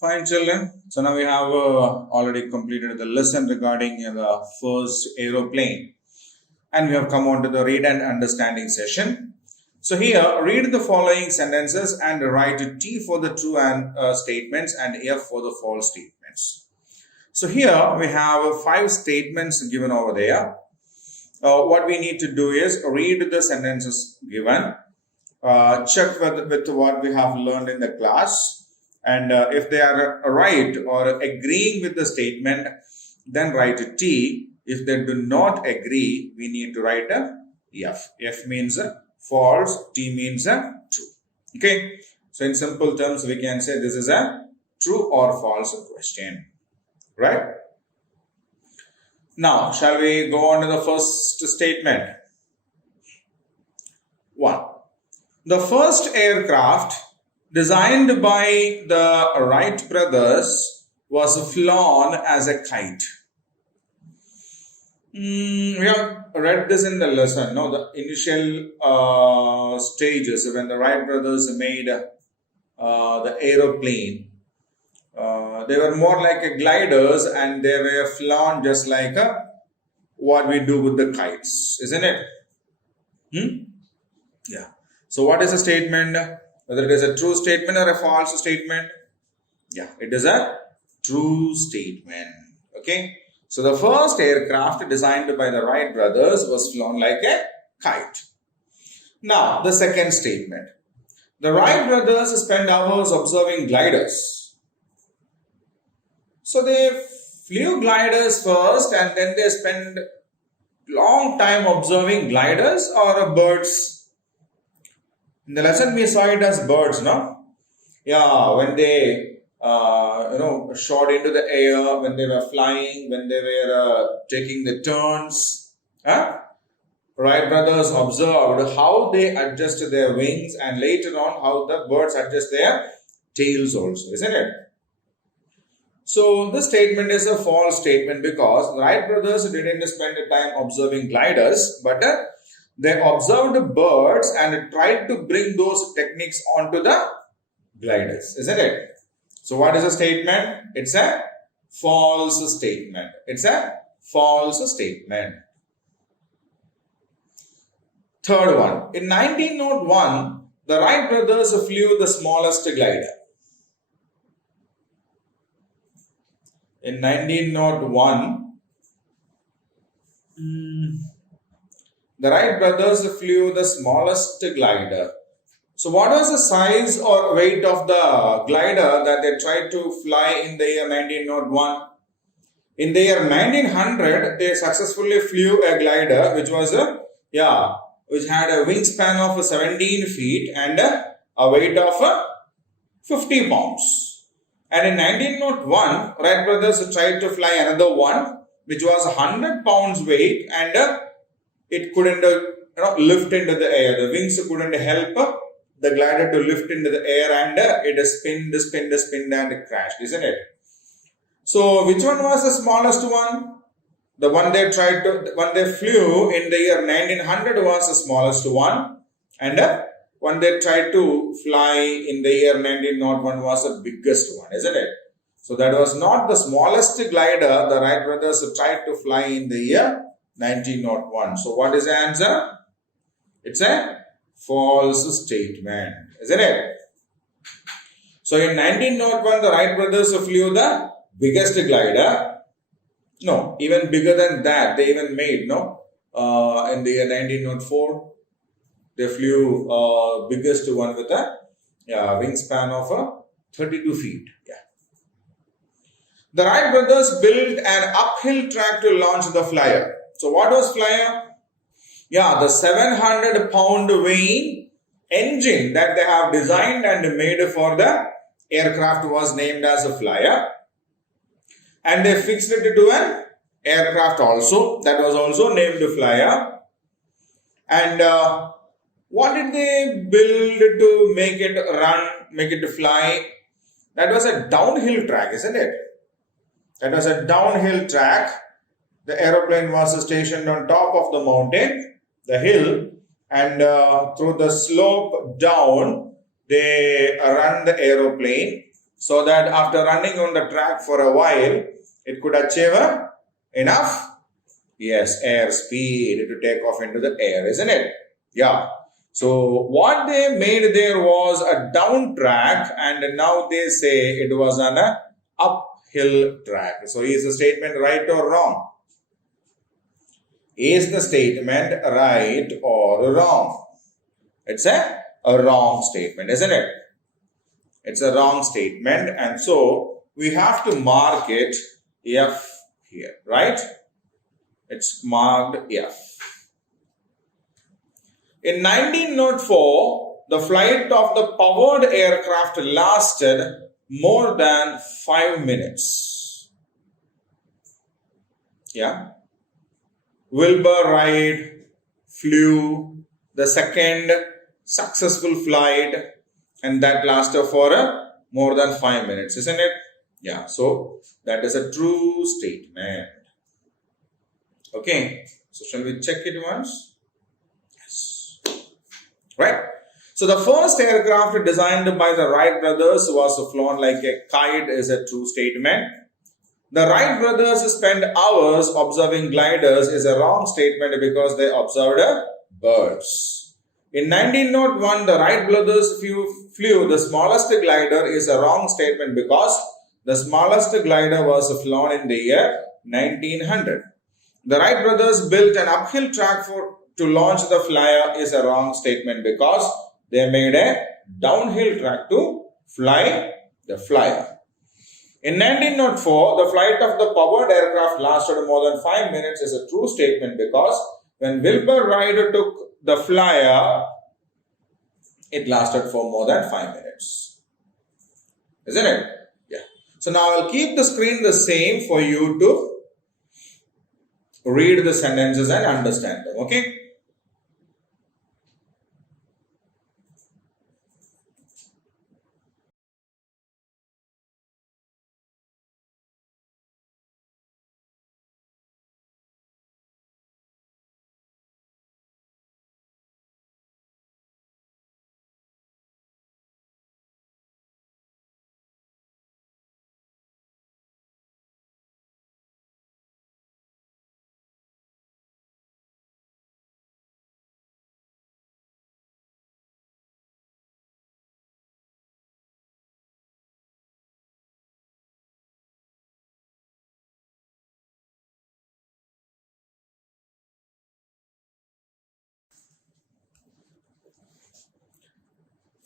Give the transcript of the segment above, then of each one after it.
Fine, children. So now we have already completed the lesson regarding the first aeroplane, and we have come on to the read and understanding session. So here, read the following sentences and write T for the true and statements and F for the false statements. So here we have 5 statements given over there. What we need to do is read the sentences given, check with what we have learned in the class, and if they are right or agreeing with the statement, then write a T. If they do not agree, we need to write a F. F means false, T means true. Okay, so in simple terms we can say this is a true or false question, right? Now shall we go on to the first statement? 1. The first aircraft designed by the Wright Brothers was flown as a kite. We have read this in the lesson, no? The initial stages when the Wright Brothers made the aeroplane. They were more like a gliders, and they were flown just like what we do with the kites, isn't it? Yeah. So what is a statement? Whether it is a true statement or a false statement? Yeah, it is a true statement. Okay. So the first aircraft designed by the Wright brothers was flown like a kite. Now, the second statement. The Wright brothers spent hours observing gliders. So they flew gliders first and then they spent long time observing gliders or birds. In the lesson we saw it as birds, no? Yeah, when they shot into the air, when they were flying, when they were taking the turns. Wright brothers observed how they adjust their wings, and later on how the birds adjust their tails also, isn't it? So this statement is a false statement because Wright brothers didn't spend time observing gliders, but they observed birds and tried to bring those techniques onto the gliders, isn't it? So what is a statement? It's a false statement. It's a false statement. Third one. In 1901, the Wright brothers flew the smallest glider. In 1901, the Wright brothers flew the smallest glider. So what was the size or weight of the glider that they tried to fly in the year 1901? In the year 1900, they successfully flew a glider which was which had a wingspan of 17 feet and a weight of 50 pounds. And in 1901, Wright brothers tried to fly another one which was 100 pounds weight, and it couldn't lift into the air. The wings couldn't help the glider to lift into the air, and it spinned and it crashed, isn't it? So which one was the smallest one? The one they flew in the year 1900 was the smallest one, and one they tried to fly in the year 1901 was the biggest one, isn't it? So that was not the smallest glider the Wright brothers tried to fly in the year 1901. So what is the answer? It's a false statement, isn't it? So in 1901, the Wright brothers flew the biggest glider. No, even bigger than that. They even made, in the year 1904, they flew biggest one with a wingspan of 32 feet. Yeah. The Wright brothers built an uphill track to launch the flyer. So what was flyer? Yeah, the 700-pound weighing engine that they have designed and made for the aircraft was named as a flyer. And they fixed it to an aircraft also that was also named flyer. And what did they build to make it run, make it fly? That was a downhill track, isn't it? That was a downhill track. The aeroplane was stationed on top of the mountain, the hill, and through the slope down, they run the aeroplane, so that after running on the track for a while, it could achieve enough, yes, air speed to take off into the air, isn't it? Yeah. So what they made there was a down track, and now they say it was an uphill track. So is the statement right or wrong? Is the statement right or wrong? It's a wrong statement, isn't it? It's a wrong statement, and so we have to mark it F here, right? It's marked F. In 1904, the flight of the powered aircraft lasted more than 5 minutes. Yeah. Wilbur Wright flew the second successful flight, and that lasted for more than 5 minutes, isn't it? Yeah, so that is a true statement. Okay, so shall we check it once? Yes. Right. So the first aircraft designed by the Wright brothers was flown like a kite is a true statement. The Wright brothers spent hours observing gliders is a wrong statement because they observed birds. In 1901, the Wright brothers flew the smallest glider is a wrong statement because the smallest glider was flown in the year 1900. The Wright brothers built an uphill track to launch the flyer is a wrong statement because they made a downhill track to fly the flyer. In 1904, the flight of the powered aircraft lasted more than 5 minutes is a true statement because when Wilbur Wright took the flyer, it lasted for more than 5 minutes. Isn't it? Yeah. So now I'll keep the screen the same for you to read the sentences and understand them. Okay?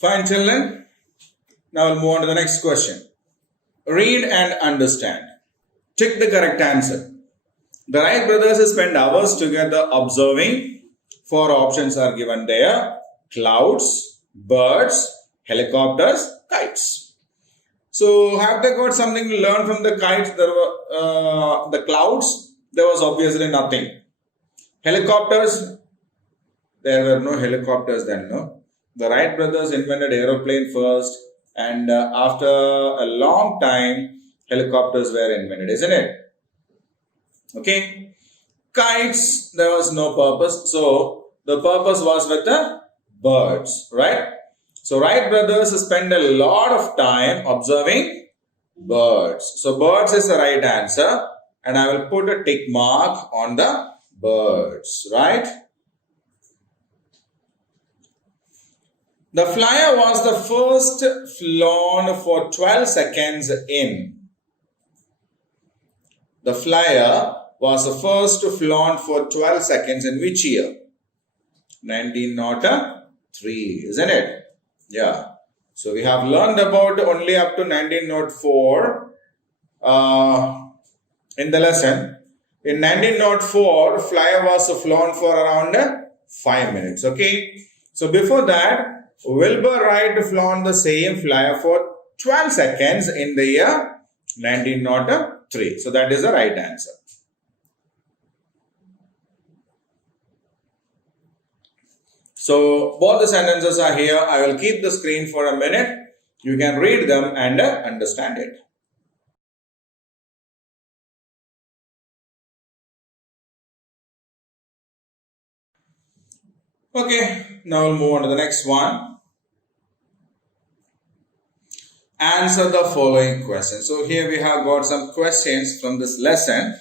Fine, children. Now we'll move on to the next question. Read and understand. Check the correct answer. The Wright brothers spent hours together observing. 4 options are given there. Clouds, birds, helicopters, kites. So have they got something to learn from the kites? There were the clouds. There was obviously nothing. Helicopters. There were no helicopters then, no. The Wright brothers invented aeroplane first, and after a long time, helicopters were invented, isn't it? Okay. Kites, there was no purpose. So, the purpose was with the birds, right? So, Wright brothers spent a lot of time observing birds. So, birds is the right answer. And I will put a tick mark on the birds, right? The flyer was the first flown for 12 seconds in. The flyer was the first flown for 12 seconds in which year? 1903, isn't it? Yeah. So we have learned about only up to 1904 in the lesson. In 1904, flyer was flown for around 5 minutes. Okay. So before that, Wilbur Wright flown the same flyer for 12 seconds in the year 1903. So that is the right answer. So both the sentences are here. I will keep the screen for a minute. You can read them and understand it. Okay, now we'll move on to the next one. answer the following questions. So here we have got some questions from this lesson.